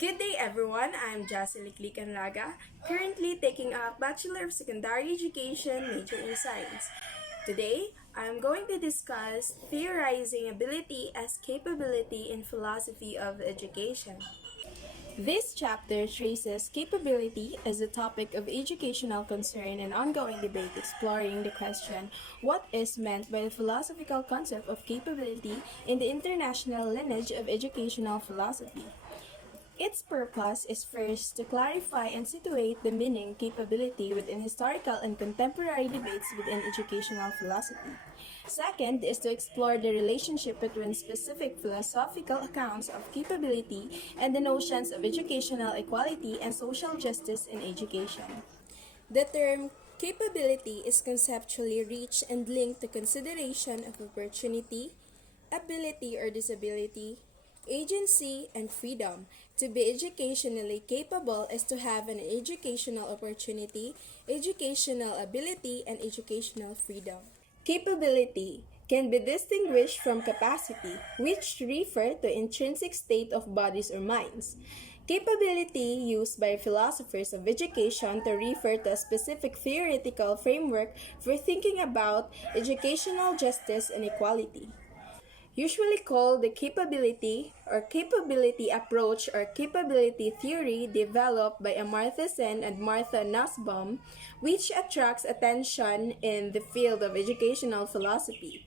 Good day everyone, I'm Jocelyn Clicanraga, currently taking a Bachelor of Secondary Education major in Science. Today, I'm going to discuss theorizing ability as capability in philosophy of education. This chapter traces capability as a topic of educational concern and ongoing debate exploring the question what is meant by the philosophical concept of capability in the international lineage of educational philosophy. Its purpose is first to clarify and situate the meaning capability within historical and contemporary debates within educational philosophy. Second is to explore the relationship between specific philosophical accounts of capability and the notions of educational equality and social justice in education. The term capability is conceptually rich and linked to consideration of opportunity, ability or disability, agency, and freedom. To be educationally capable is to have an educational opportunity, educational ability, and educational freedom. Capability can be distinguished from capacity, which refer to intrinsic state of bodies or minds. Capability used by philosophers of education to refer to a specific theoretical framework for thinking about educational justice and equality. Usually called the capability approach or capability theory developed by Amartya Sen and Martha Nussbaum, which attracts attention in the field of educational philosophy.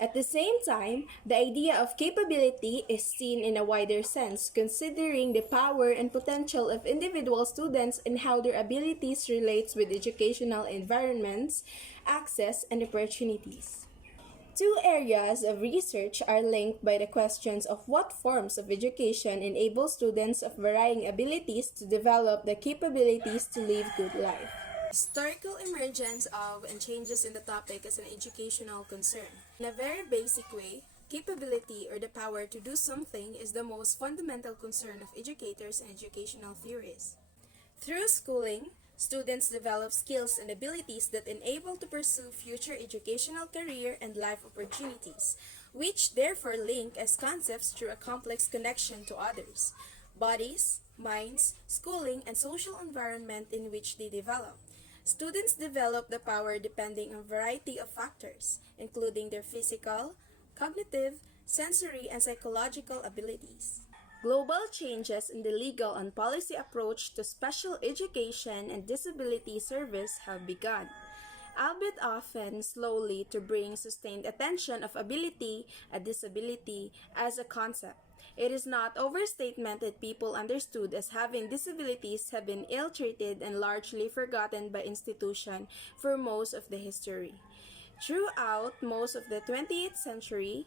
At the same time, the idea of capability is seen in a wider sense, considering the power and potential of individual students and how their abilities relates with educational environments, access, and opportunities. Two areas of research are linked by the questions of what forms of education enable students of varying abilities to develop the capabilities to live good life. Historical emergence of and changes in the topic is an educational concern. In a very basic way, capability or the power to do something is the most fundamental concern of educators and educational theorists. Through schooling, students develop skills and abilities that enable to pursue future educational career and life opportunities, which therefore link as concepts through a complex connection to others, bodies, minds, schooling, and social environment in which they develop. Students develop the power depending on a variety of factors, including their physical, cognitive, sensory, and psychological abilities. Global changes in the legal and policy approach to special education and disability service have begun, albeit often slowly, to bring sustained attention of ability and disability as a concept. It is not overstatement that people understood as having disabilities have been ill-treated and largely forgotten by institutions for most of the history. Throughout most of the 20th century,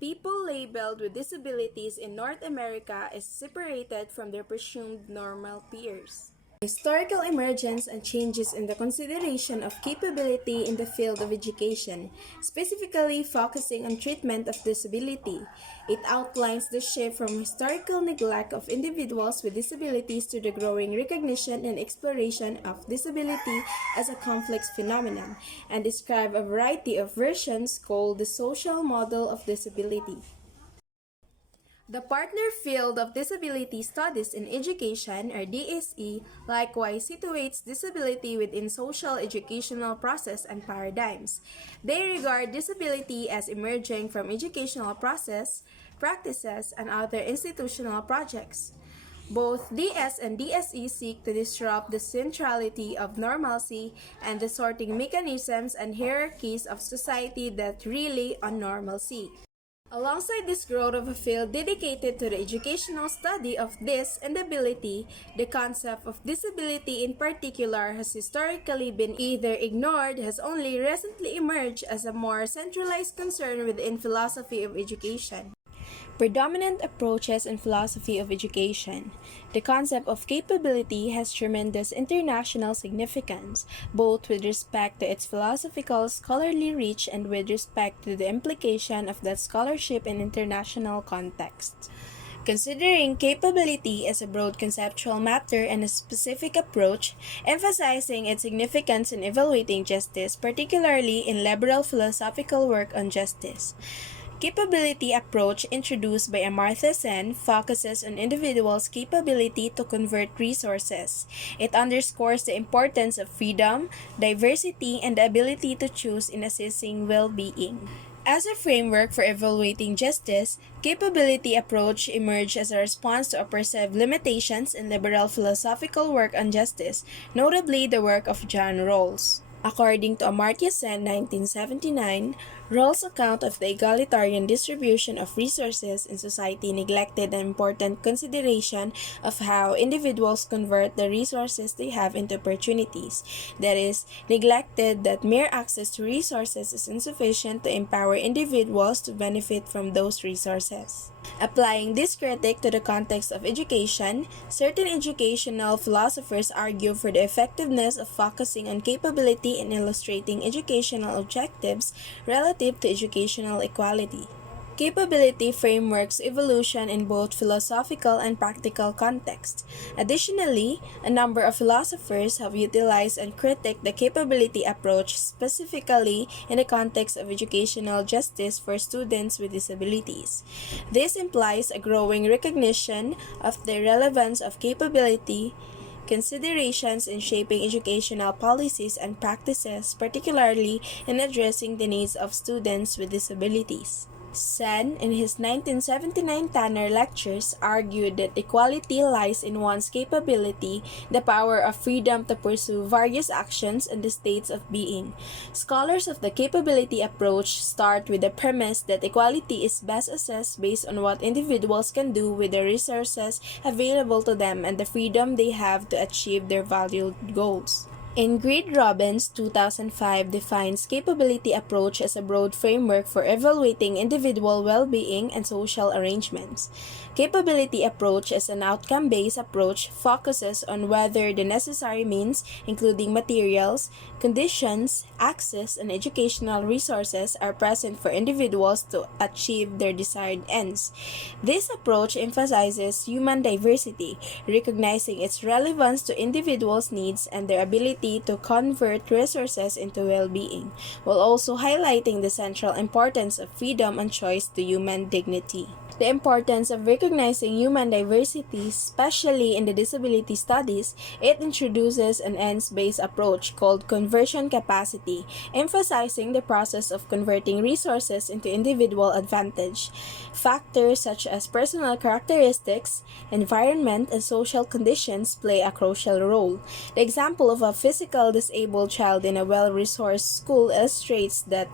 people labeled with disabilities in North America is separated from their presumed normal peers. Historical emergence and changes in the consideration of capability in the field of education, specifically focusing on treatment of disability. It outlines the shift from historical neglect of individuals with disabilities to the growing recognition and exploration of disability as a complex phenomenon, and describe a variety of versions called the social model of disability. The partner field of disability studies in education, or DSE, likewise situates disability within social educational process and paradigms. They regard disability as emerging from educational process, practices, and other institutional projects. Both DS and DSE seek to disrupt the centrality of normalcy and the sorting mechanisms and hierarchies of society that rely on normalcy. Alongside this growth of a field dedicated to the educational study of this and ability, the concept of disability in particular has historically been either ignored, has only recently emerged as a more centralized concern within philosophy of education. Predominant approaches in philosophy of education. The concept of capability has tremendous international significance, both with respect to its philosophical scholarly reach and with respect to the implication of that scholarship in international context. Considering capability as a broad conceptual matter and a specific approach, emphasizing its significance in evaluating justice, particularly in liberal philosophical work on justice. Capability approach introduced by Amartya Sen focuses on individuals' capability to convert resources. It underscores the importance of freedom, diversity, and the ability to choose in assessing well-being. As a framework for evaluating justice, capability approach emerged as a response to perceived limitations in liberal philosophical work on justice, notably the work of John Rawls. According to Amartya Sen 1979, Rawls' account of the egalitarian distribution of resources in society neglected an important consideration of how individuals convert the resources they have into opportunities. That is, neglected that mere access to resources is insufficient to empower individuals to benefit from those resources. Applying this critique to the context of education, certain educational philosophers argue for the effectiveness of focusing on capability in illustrating educational objectives relative to educational equality. Capability frameworks evolution in both philosophical and practical contexts. Additionally, a number of philosophers have utilized and critiqued the capability approach specifically in the context of educational justice for students with disabilities. This implies a growing recognition of the relevance of capability considerations in shaping educational policies and practices, particularly in addressing the needs of students with disabilities. Sen, in his 1979 Tanner Lectures, argued that equality lies in one's capability, the power of freedom to pursue various actions, and the states of being. Scholars of the capability approach start with the premise that equality is best assessed based on what individuals can do with the resources available to them and the freedom they have to achieve their valued goals. Ingrid Robbins, 2005, defines capability approach as a broad framework for evaluating individual well-being and social arrangements. Capability approach as an outcome-based approach focuses on whether the necessary means, including materials, conditions, access, and educational resources are present for individuals to achieve their desired ends. This approach emphasizes human diversity, recognizing its relevance to individuals' needs and their ability to convert resources into well-being, while also highlighting the central importance of freedom and choice to human dignity. The importance of recognizing human diversity, especially in the disability studies, it introduces an ends-based approach called conversion capacity, emphasizing the process of converting resources into individual advantage. Factors such as personal characteristics, environment, and social conditions play a crucial role. The example of a physically disabled child in a well-resourced school illustrates that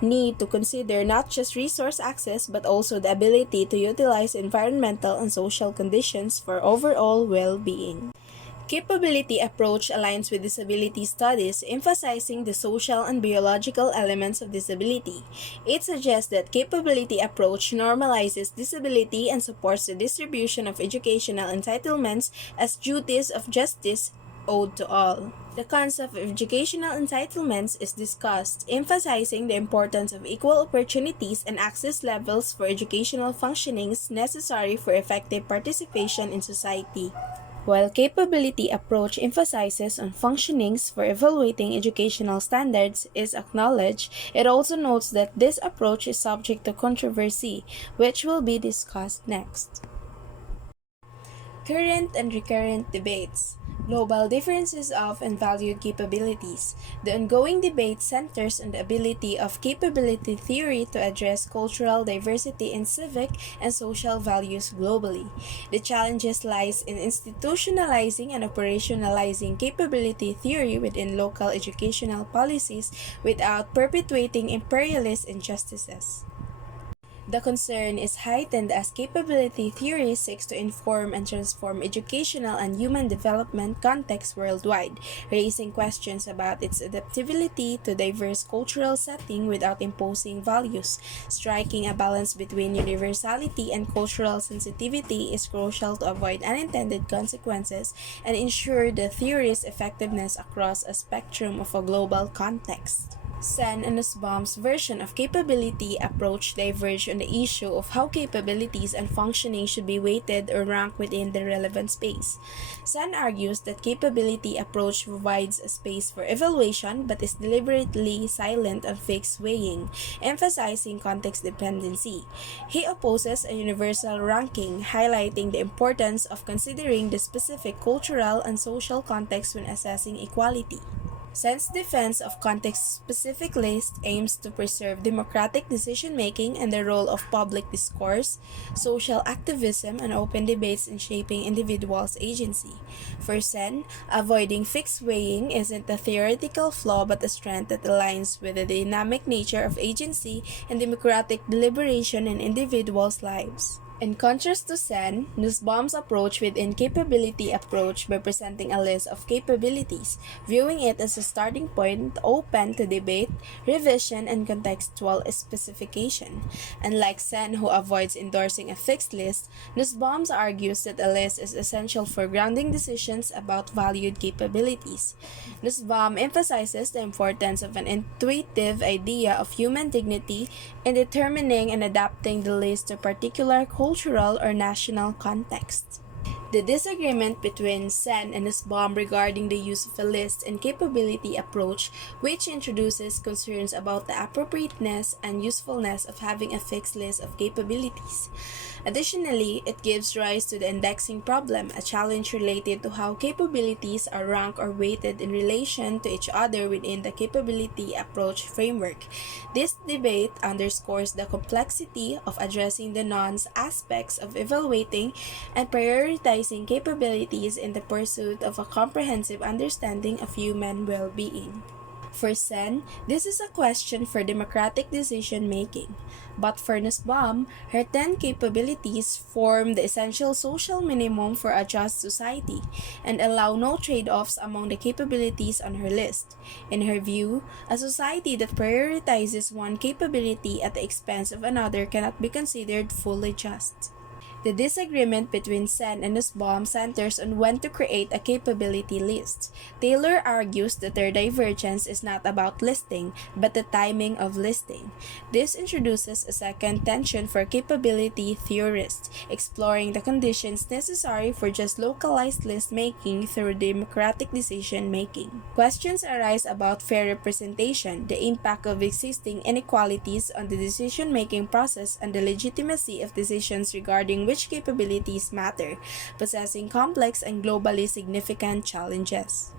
need to consider not just resource access but also the ability to utilize environmental and social conditions for overall well-being. Capability approach aligns with disability studies, emphasizing the social and biological elements of disability. It suggests that capability approach normalizes disability and supports the distribution of educational entitlements as duties of justice owed to all. The concept of educational entitlements is discussed, emphasizing the importance of equal opportunities and access levels for educational functionings necessary for effective participation in society. While capability approach emphasizes on functionings for evaluating educational standards is acknowledged, it also notes that this approach is subject to controversy, which will be discussed next. Current and recurrent debates. Global differences of and valued capabilities. The ongoing debate centers on the ability of capability theory to address cultural diversity in civic and social values globally. The challenges lies in institutionalizing and operationalizing capability theory within local educational policies without perpetuating imperialist injustices. The concern is heightened as capability theory seeks to inform and transform educational and human development contexts worldwide, raising questions about its adaptability to diverse cultural settings without imposing values. Striking a balance between universality and cultural sensitivity is crucial to avoid unintended consequences and ensure the theory's effectiveness across a spectrum of a global context. Sen and Nussbaum's version of capability approach diverge on the issue of how capabilities and functioning should be weighted or ranked within the relevant space. Sen argues that capability approach provides a space for evaluation but is deliberately silent on fixed weighing, emphasizing context dependency. He opposes a universal ranking, highlighting the importance of considering the specific cultural and social context when assessing equality. Sen's defense of context-specific lists aims to preserve democratic decision-making and the role of public discourse, social activism, and open debates in shaping individuals' agency. For Sen, avoiding fixed weighing isn't a theoretical flaw but a strength that aligns with the dynamic nature of agency and democratic deliberation in individuals' lives. In contrast to Sen, Nussbaum's approach within capability approach by presenting a list of capabilities, viewing it as a starting point open to debate, revision, and contextual specification. Unlike Sen, who avoids endorsing a fixed list, Nussbaum argues that a list is essential for grounding decisions about valued capabilities. Nussbaum emphasizes the importance of an intuitive idea of human dignity in determining and adapting the list to particular cultural or national context. The disagreement between Sen and Nussbaum regarding the use of a list and capability approach, which introduces concerns about the appropriateness and usefulness of having a fixed list of capabilities. Additionally, it gives rise to the indexing problem, a challenge related to how capabilities are ranked or weighted in relation to each other within the capability approach framework. This debate underscores the complexity of addressing the nuanced aspects of evaluating and prioritizing capabilities in the pursuit of a comprehensive understanding of human well-being. For Sen, this is a question for democratic decision-making. But for Nussbaum, her 10 capabilities form the essential social minimum for a just society and allow no trade-offs among the capabilities on her list. In her view, a society that prioritizes one capability at the expense of another cannot be considered fully just. The disagreement between Sen and Nussbaum centers on when to create a capability list. Taylor argues that their divergence is not about listing, but the timing of listing. This introduces a second tension for capability theorists, exploring the conditions necessary for just localized list making through democratic decision making. Questions arise about fair representation, the impact of existing inequalities on the decision making process, and the legitimacy of decisions regarding which capabilities matter, possessing complex and globally significant challenges.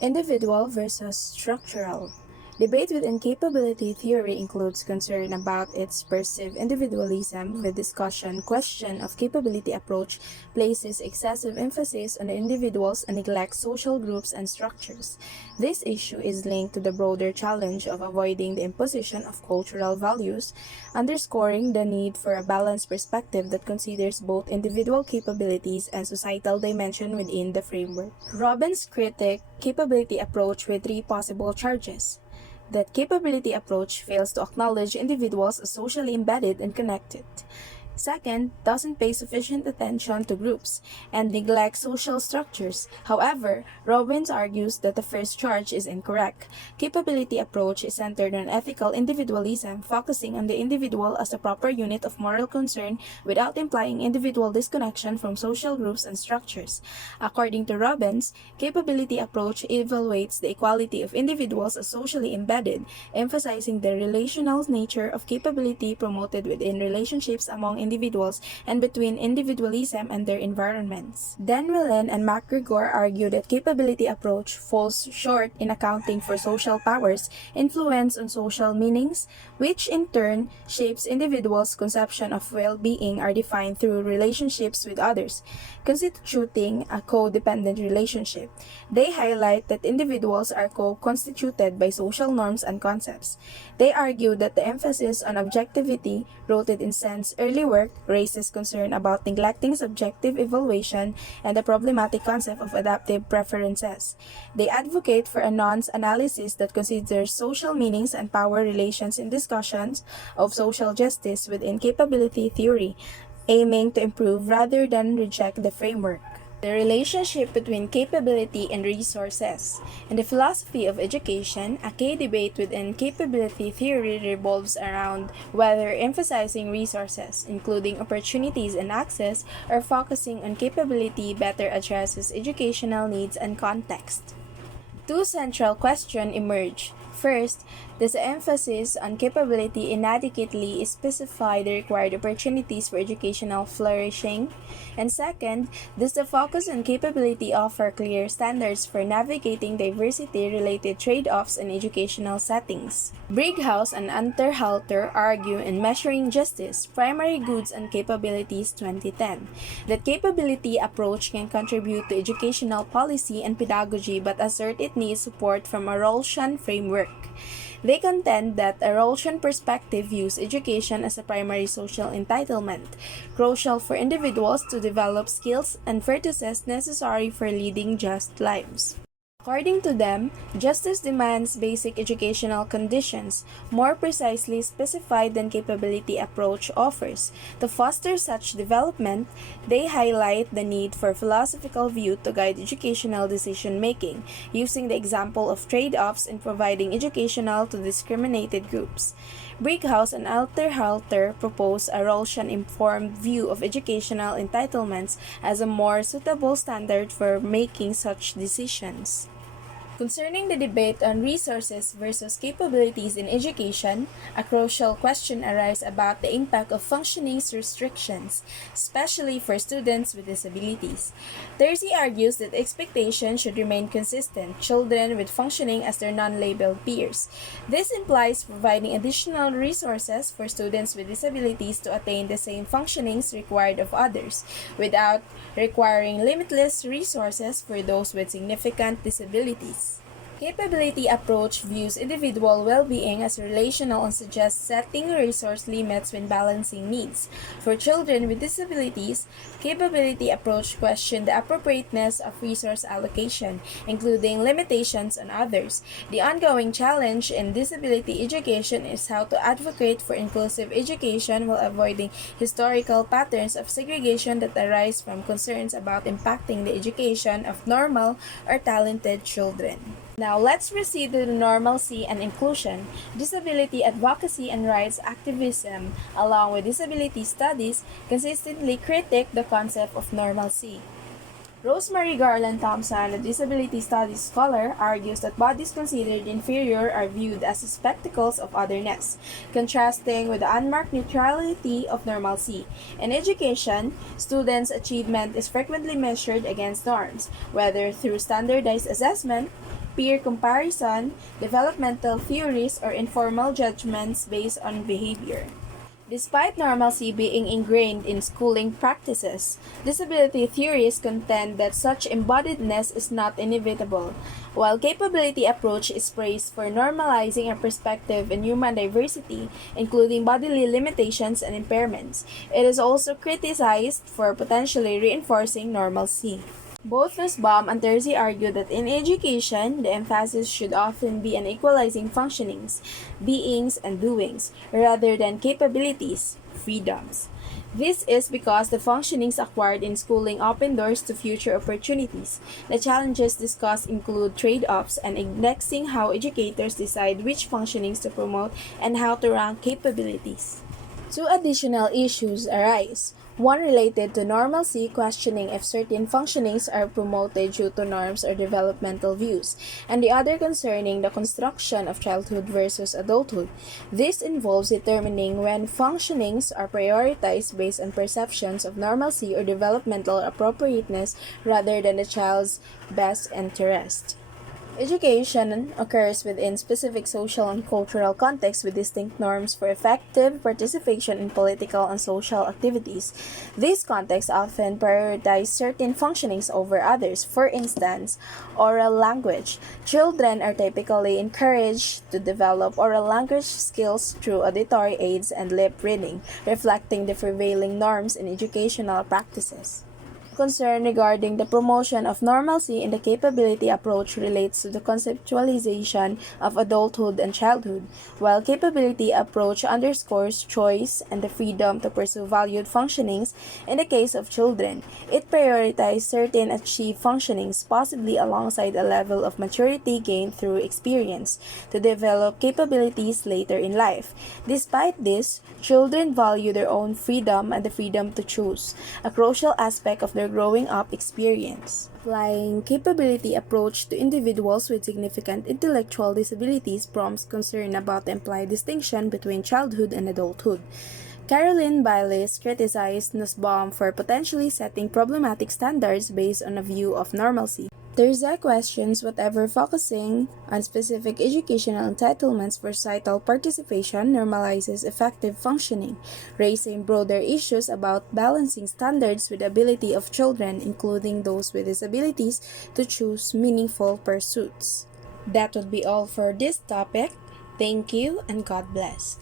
Individual versus structural. Debate within capability theory includes concern about its perceived individualism, with discussion question of capability approach places excessive emphasis on the individuals and neglects social groups and structures. This issue is linked to the broader challenge of avoiding the imposition of cultural values, underscoring the need for a balanced perspective that considers both individual capabilities and societal dimension within the framework. Robbins critique capability approach with three possible charges. That capability approach fails to acknowledge individuals as socially embedded and connected. Second, doesn't pay sufficient attention to groups and neglects social structures. However, Robbins argues that the first charge is incorrect. Capability approach is centered on ethical individualism, focusing on the individual as a proper unit of moral concern without implying individual disconnection from social groups and structures. According to Robbins, capability approach evaluates the equality of individuals as socially embedded, emphasizing the relational nature of capability promoted within relationships among individuals and between individualism and their environments. Denwillen and MacGregor argue that capability approach falls short in accounting for social powers, influence on social meanings, which in turn shapes individuals' conception of well-being are defined through relationships with others, constituting a codependent relationship. They highlight that individuals are co-constituted by social norms and concepts. They argue that the emphasis on objectivity rooted in Sen's early work raises concern about neglecting subjective evaluation and the problematic concept of adaptive preferences. They advocate for a nuanced analysis that considers social meanings and power relations in discussions of social justice within capability theory, aiming to improve rather than reject the framework. The relationship between capability and resources. In the philosophy of education, a key debate within capability theory revolves around whether emphasizing resources, including opportunities and access, or focusing on capability better addresses educational needs and context. Two central questions emerge. First, does the emphasis on capability inadequately specify the required opportunities for educational flourishing? And second, does the focus on capability offer clear standards for navigating diversity-related trade-offs in educational settings? Brighouse and Unterhalter argue in Measuring Justice, Primary Goods and Capabilities 2010 that capability approach can contribute to educational policy and pedagogy but assert it needs support from a Rawlsian framework. They contend that a Rawlsian perspective views education as a primary social entitlement, crucial for individuals to develop skills and virtues necessary for leading just lives. According to them, justice demands basic educational conditions, more precisely specified than capability approach offers. To foster such development, they highlight the need for philosophical view to guide educational decision-making, using the example of trade-offs in providing educational to discriminated groups. Brighouse and Alterhalter propose a Rawlsian-informed view of educational entitlements as a more suitable standard for making such decisions. Concerning the debate on resources versus capabilities in education, a crucial question arises about the impact of functioning restrictions, especially for students with disabilities. Terzi argues that expectations should remain consistent, children with functioning as their non-labeled peers. This implies providing additional resources for students with disabilities to attain the same functionings required of others, without requiring limitless resources for those with significant disabilities. Capability approach views individual well-being as relational and suggests setting resource limits when balancing needs. For children with disabilities, capability approach question the appropriateness of resource allocation, including limitations on others. The ongoing challenge in disability education is how to advocate for inclusive education while avoiding historical patterns of segregation that arise from concerns about impacting the education of normal or talented children. Now, let's proceed to the normalcy and inclusion, disability advocacy and rights activism, along with disability studies, consistently critique the concept of normalcy. Rosemary Garland Thompson, a disability studies scholar, argues that bodies considered inferior are viewed as spectacles of otherness, contrasting with the unmarked neutrality of normalcy. In education, students' achievement is frequently measured against norms, whether through standardized assessment, peer comparison, developmental theories, or informal judgments based on behavior. Despite normalcy being ingrained in schooling practices, disability theorists contend that such embodiedness is not inevitable. While capability approach is praised for normalizing a perspective in human diversity, including bodily limitations and impairments, it is also criticized for potentially reinforcing normalcy. Both Nussbaum and Terzi argue that in education, the emphasis should often be on equalizing functionings, beings, and doings, rather than capabilities, freedoms. This is because the functionings acquired in schooling open doors to future opportunities. The challenges discussed include trade-offs and indexing how educators decide which functionings to promote and how to rank capabilities. Two additional issues arise. One related to normalcy, questioning if certain functionings are promoted due to norms or developmental views, and the other concerning the construction of childhood versus adulthood. This involves determining when functionings are prioritized based on perceptions of normalcy or developmental appropriateness rather than the child's best interest. Education occurs within specific social and cultural contexts with distinct norms for effective participation in political and social activities. These contexts often prioritize certain functionings over others. For instance, oral language. Children are typically encouraged to develop oral language skills through auditory aids and lip reading, reflecting the prevailing norms in educational practices. Concern regarding the promotion of normalcy in the capability approach relates to the conceptualization of adulthood and childhood, while capability approach underscores choice and the freedom to pursue valued functionings in the case of children. It prioritizes certain achieved functionings, possibly alongside a level of maturity gained through experience, to develop capabilities later in life. Despite this, children value their own freedom and the freedom to choose, a crucial aspect of their growing up experience. Applying capability approach to individuals with significant intellectual disabilities prompts concern about the implied distinction between childhood and adulthood. Caroline Baylis criticized Nussbaum for potentially setting problematic standards based on a view of normalcy. Terza questions whatever focusing on specific educational entitlements for societal participation normalizes effective functioning, raising broader issues about balancing standards with the ability of children, including those with disabilities, to choose meaningful pursuits. That would be all for this topic. Thank you and God bless.